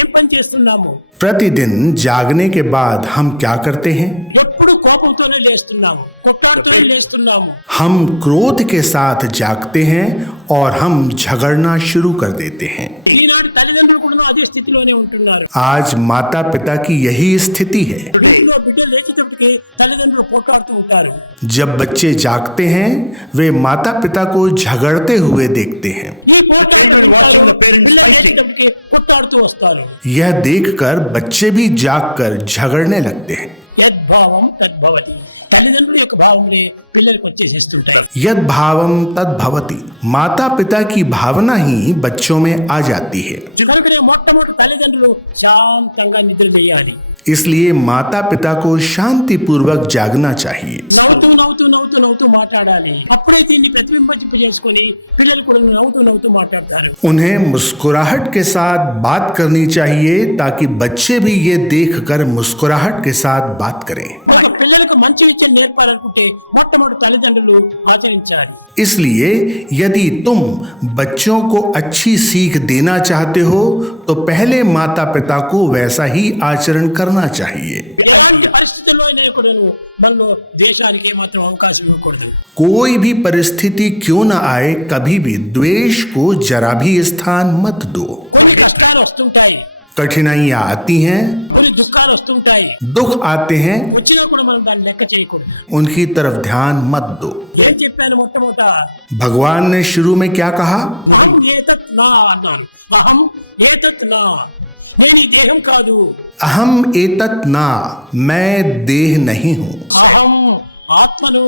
ఏం పని చేస్తున్నాము? प्रतिदिन जागने के बाद हम क्या करते हैं? ఎప్పుడు కోపంతోనే లేస్తున్నాము, కొట్లాడుతూనే లేస్తున్నాము. हम क्रोध के साथ जागते हैं और हम झगड़ना शुरू कर देते हैं। ఈనాడు తల్లిదండ్రులు కూడా అదే స్థితిలోనే ఉంటున్నారు. आज माता पिता की यही स्थिति है। ఇంట్లో బిడ్డలు లేచేటప్పటికి తల్లిదండ్రులు పోట్లాడుతూ ఉంటారు. जब बच्चे जागते हैं वे माता पिता को झगड़ते हुए देखते हैं। ఈ పోట్లాడుతూ పిల్లలు లేచేటప్పటికి కొట్లాడుతూ వస్తారు. यह देखकर बच्चे भी जागकर झगड़ने लगते हैं। యద్భావం తద్భవతి. తల్లిదండ్రుల యొక్క భావములే పిల్లలకు వచ్చేసేస్తుంటాయి. यद भावम तद भवति। माता पिता की भावना ही बच्चों में आ जाती है। కనుకనే మొట్టమొదటి తల్లిదండ్రులు శాంతంగా నిద్ర చేయాలి. इसलिए माता पिता को शांति पूर्वक जागना चाहिए। నవ్వుతూ నవ్వుతూ నవ్వుతూ నవ్వుతూ మాట్లాడాలి. అప్పుడే దీన్ని ప్రతిబింబింపజేసుకొని పిల్లలు కూడా నవ్వుతూ నవ్వుతూ మాట్లాడతారు. उन्हें मुस्कुराहट के साथ बात करनी चाहिए ताकि बच्चे भी ये देखकर मुस्कुराहट के साथ बात करें। పిల్లలకు మంచి విద్యను నేర్పాలనుకుంటే మొట్టమొదటి తల్లిదండ్రులు ఆచరించాలి. इसलिए यदि तुम बच्चों को अच्छी सीख देना चाहते हो तो पहले माता पिता को वैसा ही आचरण करना चाहिए। ఎలాంటి పరిస్థితుల్లో అయినా కూడా మనలో దేశానికి ఏమాత్రం అవకాశం ఇవ్వకూడదు. कोई भी परिस्थिति क्यों न आए कभी भी द्वेष को जरा भी स्थान मत दो। కొన్ని కష్టాలు వస్తుంటాయి, कठिनाइयां आती हैं, కొన్ని దుఃఖాలు వస్తుంటాయి. दुख आते हैं, వచ్చినా కూడా మనం దాన్ని లెక్క చేయకూడదు. उनकी तरफ ध्यान मत दो। ఏం చెప్పాను మొట్టమొదట? भगवान ने शुरू में क्या कहा? అహం ఏతత్ నా అన్నాను. అహం ఏతత్ నా, నేను ఈ దేహం కాదు. अहम एतत् ना, मैं देह नहीं हूँ। అహం ఆత్మను.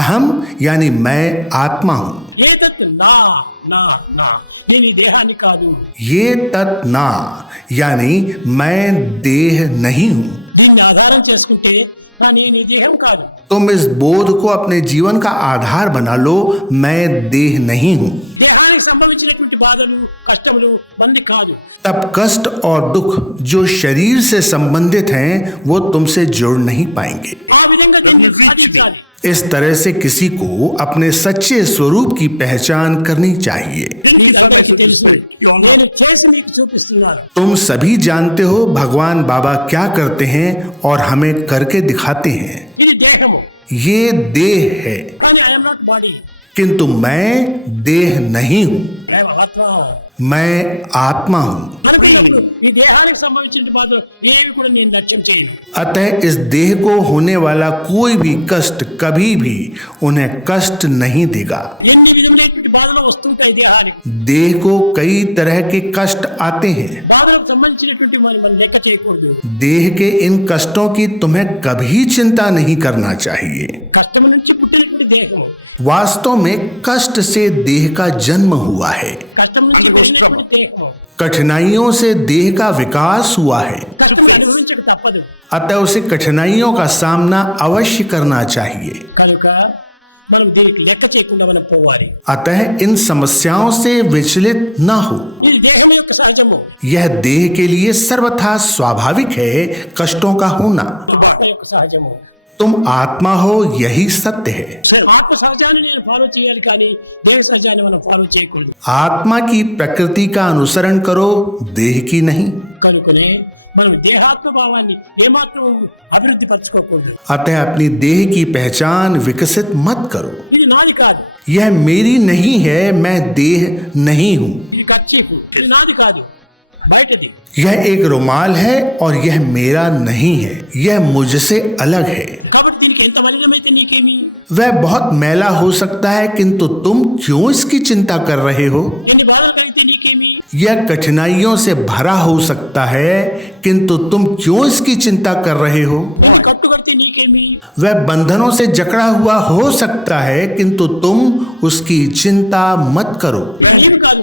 अहम यानी मैं आत्मा हूँ। ఏతత్ నా నా నా, నేను ఈ దేహాన్ని కాదు. ये तत् ना यानी मैं देह नहीं हूँ। దీన్ని ఆధారం చేసుకుంటే నేను ఈ దేహం కాదు. तुम इस बोध को अपने जीवन का आधार बना लो, मैं देह नहीं हूँ। దేహానికి సంభవించినటువంటి బాధలు కష్టములు మంది కాదు. तब कष्ट और दुख जो शरीर से संबंधित हैं वो तुमसे जुड़ नहीं पाएंगे। ఆ విధంగా దీన్ని సాధించాలి. इस तरह से किसी को अपने सच्चे स्वरूप की पहचान करनी चाहिए। దీనికి అందరికీ తెలుసు. నేను చేసి మీకు చూపిస్తున్నాను. तुम सभी जानते हो भगवान बाबा क्या करते हैं और हमें करके दिखाते हैं। ఇది దేహము, ये देह है కానీ ఐఎమ్ నాట్ బాడీ. किंतु मैं देह नहीं हूँ, ఐఎమ్ ఆత్మ. मैं आत्मा हूँ। అనుకున్నప్పుడు ఈ దేహానికి సంబంధించిన బాధలు ఏవి కూడా నేను లక్ష్యం చేయను. अतः इस देह को होने वाला कोई भी कष्ट कभी भी उन्हें कष्ट नहीं देगा। ఎన్ని విధములైనటువంటి బాధలు వస్తుంటాయి దేహానికి. देह को कई तरह के कष्ट आते हैं। బాధలకు సంబంధించినటువంటి మనం లెక్క చేయకూడదు. देह के इन कष्टों की तुम्हें कभी चिंता नहीं करना चाहिए। కష్టం నుంచి పుట్టినటువంటి దేహము, वास्तव में कष्ट से देह का जन्म हुआ है। కష్టం నుంచి పుట్టినటువంటి దేహము, कठिनाइयों से देह का विकास हुआ है। కష్టం అనుభవించక తప్పదు. अतः उसे कठिनाइयों का सामना अवश्य करना चाहिए। కనుక మనం దీనికి లెక్క చేయకుండా మనం పోవాలి. अतः इन समस्याओं से विचलित न हो। ఇది దేహం యొక్క సహజము, यह देह के लिए सर्वथा स्वाभाविक है कष्टों का होना। ఆత్మ యొక్క సహజము. तुम आत्मा हो यही सत्य है। ఆత్మ సహజాన్ని నేను ఫాలో చేయాలి కానీ దేహ సహజాన్ని మనం ఫాలో చేయకూడదు. आत्मा की प्रकृति का अनुसरण करो, देह की नहीं। కనుకనే మనం దేహాత్మ భావాన్ని ఏమాత్రం అభివృద్ధి పరచుకోకూడదు. अतः अपनी देह की पहचान विकसित मत करो। ఇది నాది కాదు, यह मेरी नहीं है, मैं देह नहीं हूँ। ఇది కర్చీఫ్, ఇది నాది కాదు, బయటది. यह एक रुमाल है और यह मेरा नहीं है, यह मुझसे अलग है। కాబట్టి దీనికి ఎంత మలినమైతే నీకేమి? वह बहुत मैला हो सकता है किंतु तुम क्यों इसकी चिंता कर रहे हो? ఎన్ని బాధలు కలిగితే నీకేమి? यह कठिनाइयों से भरा हो सकता है किंतु तुम क्यों इसकी चिंता कर रहे हो? ఇది కట్టు కడితే నీకేమి? वह बंधनों से जकड़ा हुआ हो सकता है किंतु तुम उसकी चिंता मत करो। ఏమి కాదు,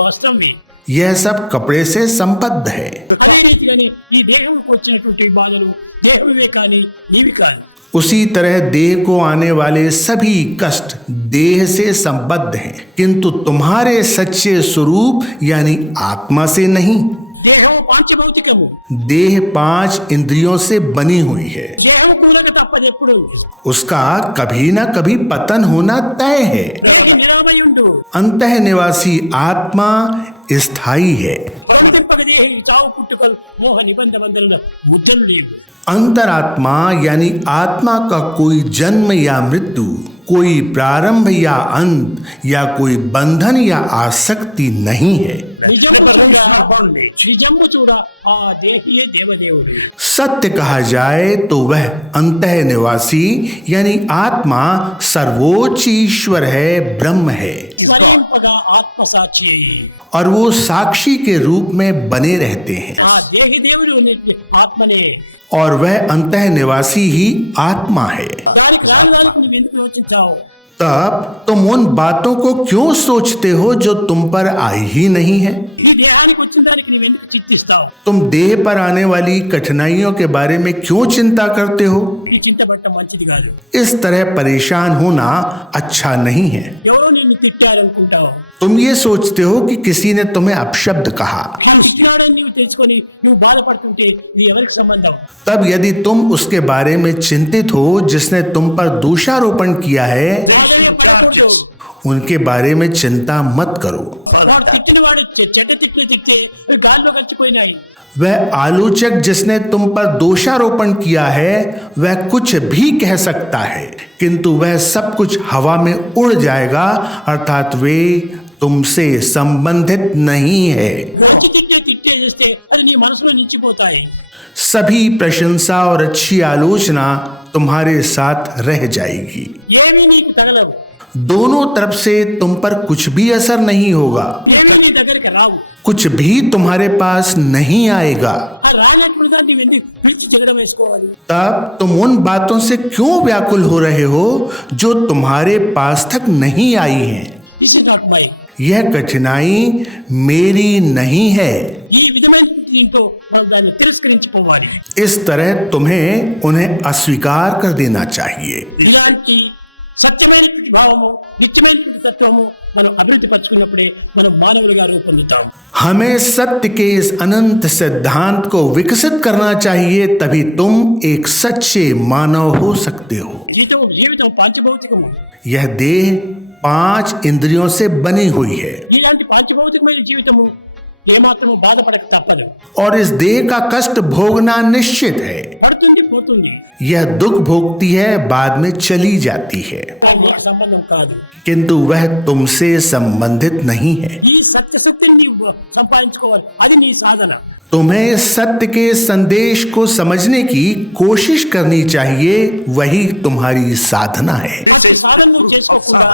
వాస్తవమే. यह सब कपड़े से संबद्ध है। అదే రీతిగానే ఈ దేహంకు వచ్చినటువంటి బాధలు దేహమే కానీ నీవి కాదు. उसी तरह देह को आने वाले सभी कष्ट देह से संबद्ध हैं किंतु तुम्हारे सच्चे स्वरूप यानी आत्मा से नहीं। దేహము పాంచభౌతికము, देह 5 इंद्रियों से बनी हुई है, దేహము కూలక తప్పదు ఎప్పుడు. उसका कभी ना कभी पतन होना तय है। దేహి నిరామయుండు, अंतः निवासी आत्मा स्थायी है। ప్రవర్తింపక దేహి చావు పుట్టుకలు మోహ నిబంధ బంధనల ముద్దలు లేవు. अंतरात्मा यानी आत्मा का कोई जन्म या मृत्यु, कोई प्रारंभ या अंत या कोई बंधन या आसक्ति नहीं है. నిజము చూడ ఆ దేహియే దేవదేవుడు. सत्य कहा जाए तो वह अंतः निवासी यानी आत्मा सर्वोच्च ईश्वर है, ब्रह्म है స్వయంపగా ఆత్మ సాక్షి అయి और वो साक्षी के रूप में बने रहते हैं ఆ దేహి దేవుడు ఆత్మనే. और वह अंतः निवासी ही आत्मा है. దానికి రాని దానికి నువ్వు ఎందుకు యోచించావు? तब तुम उन बातों को क्यों सोचते हो जो तुम पर आई ही नहीं है? నీ దేహానికి వచ్చిన దానికి నువ్వు ఎందుకు చింతిస్తావు? तुम देह पर आने वाली कठिनाइयों के बारे में क्यों चिंता करते हो? ఈ చింతపడటం మంచిది కాదు. इस तरह परेशान होना अच्छा नहीं है. ఎవరో నిన్ను తిట్టారనుకుంటావు. तुम ये सोचते हो कि किसी ने तुम्हें अपशब्द कहा. తిట్టినాడని నువ్వు తెలుసుకొని నువ్వు బాధపడుతుంటే ఇది ఎవరికి సంబంధం? तब यदि तुम उसके बारे में चिंतित हो जिसने तुम पर दोषारोपण किया है, పడకూడదు. उनके बारे में चिंता मत करो. వాడు తిట్టిన వాడు చెడ్డ తిట్టే అవి గాల్లో కలిసిపోయినాయి. वह आलोचक जिसने तुम पर दोषारोपण किया है वह कुछ भी कह सकता है, किंतु वह सब कुछ हवा में उड़ जाएगा, अर्थात वे तुमसे संबंधित नहीं है. రోజు తిట్టే చేస్తే అది నీ మనసులో నిలిచిపోతాయి. सभी प्रशंसा और अच्छी आलोचना तुम्हारे साथ रह जाएगी. ఏమీ నీకు తగలవు. दोनों तरफ से तुम पर कुछ भी असर नहीं होगा, ఏమీ నీ దగ్గరికి రావు. कुछ भी तुम्हारे पास नहीं आएगा. ఆ రానట్లుగా నువ్వు ఎందుకు పిలిచి జగడం వేసుకోవాలి? तब तुम उन बातों से क्यों व्याकुल हो रहे हो जो तुम्हारे पास तक नहीं आई हैं? This is not my. यह कठिनाई मेरी नहीं है. ఈ విధమైన దీంతో మనం దాన్ని తిరస్కరించిపోవాలి. इस तरह तुम्हें उन्हें अस्वीकार कर देना चाहिए. ఇలాంటి సత్యమైనటువంటి భావము, నిత్యమైనటువంటి తత్వము మనం అభివృద్ధి పరచుకున్నప్పుడే మనం మానవులుగా రూపొందుతాం. हमें सत्य के इस अनंत सिद्धांत को विकसित करना चाहिए, तभी तुम एक सच्चे मानव हो सकते हो. జీవితం పాంచభౌతికము. यह देह 5 इंद्रियों से बनी हुई है ఇలాంటి పాంచభౌతికమైన జీవితము ఏమాత్రము బాధపడక తప్పదు. और इस देह का कष्ट भोगना निश्चित है. పడుతుంది పోతుంది. यह दुख भोगती है, बाद में चली जाती है, అది నీకు సంబంధం కాదు. किंतु वह तुमसे संबंधित नहीं है. ఈ సత్యశక్తిని నీవు సంపాదించుకోవాలి. అది నీ సాధన. तुम्हें सत्य के संदेश को समझने की कोशिश करनी चाहिए, वही तुम्हारी साधना है. అసలు సాధన నువ్వు చేసుకోకుండా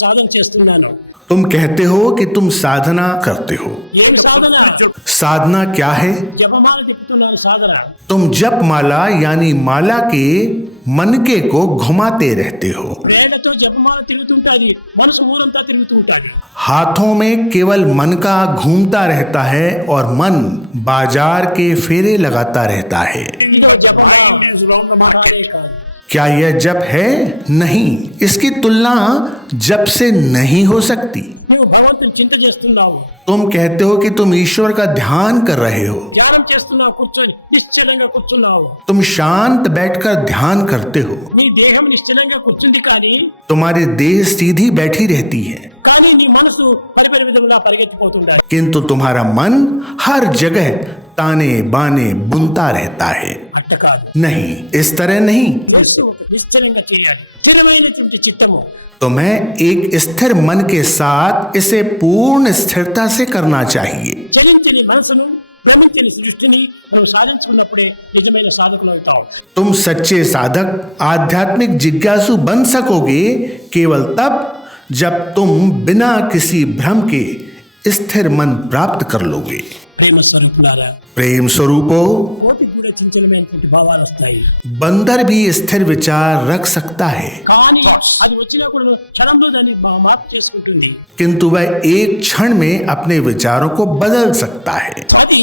సాధన చేస్తున్నాను. तुम कहते हो कि तुम साधना करते हो. ఏమి సాధన? साधना क्या है? జపమాల తిప్పుతున్నాను సాధన. तुम जप माला यानी माला के मनके को घुमाते रहते हो. వేళ్లతో జపమాల తిరుగుతుంటాది, మనసు ఊరంతా తిరుగుతుంటాది. हाथों में केवल मन का घूमता रहता है और मन बाजार के फेरे लगाता रहता है. ఇదో జపమాల కానే కాదు. क्या यह जप है? नहीं, इसकी तुलना जप से नहीं हो सकती. నువ్వు భగవంతుని చింత చేస్తున్నావు, तुम कहते हो कि तुम ईश्वर का ध्यान कर रहे हो. ధ్యానం చేస్తున్నావు, కూర్చొని నిశ్చలంగా కూర్చున్నావు. तुम शांत बैठकर ध्यान करते हो. నీ దేహం నిశ్చలంగా కూర్చుంది కానీ तुम्हारी देह सीधी बैठी रहती है, కానీ నీ మనసు పరిపరి విధంగా పరిగెత్తిపోతుండాలి. किंतु तुम्हारा मन हर जगह ताने बाने बुनता रहता है. అట్ట కాదు. नहीं, इस तरह नहीं. చేసి ఒక నిశ్చలంగా చేయాలి. స్థిరమైనటువంటి చిత్తము. तुम्हें एक स्थिर मन के साथ इसे पूर्ण स्थिरता से करना चाहिए. చలించని మనసును, భ్రమించని సృష్టిని మనం సాధించుకున్నప్పుడే నిజమైన సాధకులు అవుతాం. तुम सच्चे साधक, आध्यात्मिक जिज्ञासु बन सकोगे केवल तब जब तुम बिना किसी भ्रम के स्थिर मन प्राप्त कर लोगे. ప్రేమ స్వరూపులారా, प्रेम स्वरूपो, కోటికి కూడా చంచలమైనటువంటి భావాలు వస్తాయి. बंदर भी स्थिर विचार रख सकता है, కానీ అది వచ్చినా కూడా క్షణంలో దాన్ని మార్పు చేసుకుంటుంది. किंतु वह एक क्षण में अपने विचारों को बदल सकता है. అది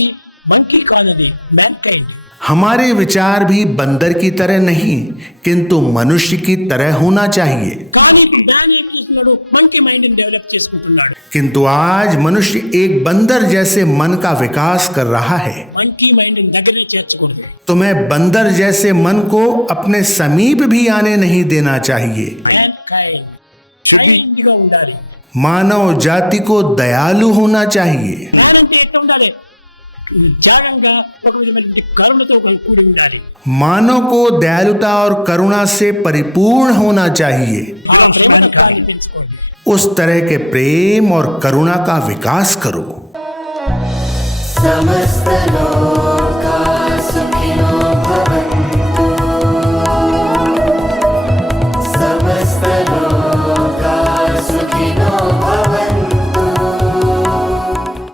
మంకీ కాదది, మ్యాన్ కైండ్. हमारे विचार भी बंदर की तरह नहीं, किंतु मनुष्य की तरह होना चाहिए. కానీ ఇప్పుడు మ్యాన్ ఏం చేస్తున్నాడు? మంకీ మైండ్ ని డెవలప్ చేసుకుంటున్నాడు. किंतु आज मनुष्य एक बंदर जैसे मन का विकास कर रहा है. మంకీ మైండ్ ని దగ్గరే చేర్చకూడదు. तुम्हें बंदर जैसे मन को अपने समीप भी आने नहीं देना चाहिए. మ్యాన్ కైండ్ గా ఉండాలి. मानव जाति को दयालु होना चाहिए. మ్యాన్ అంటే ఎట్లా ఉండాలి? త్యాగంగా ఒక విధమైనటువంటి కరుణతో కూడి ఉండాలి. मानव को दयालुता और करुणा से परिपूर्ण होना चाहिए. ఆ ప్రేమతత్వాన్ని పెంచుకోండి. उस तरह के प्रेम और करुणा का विकास करो. समस्त लोक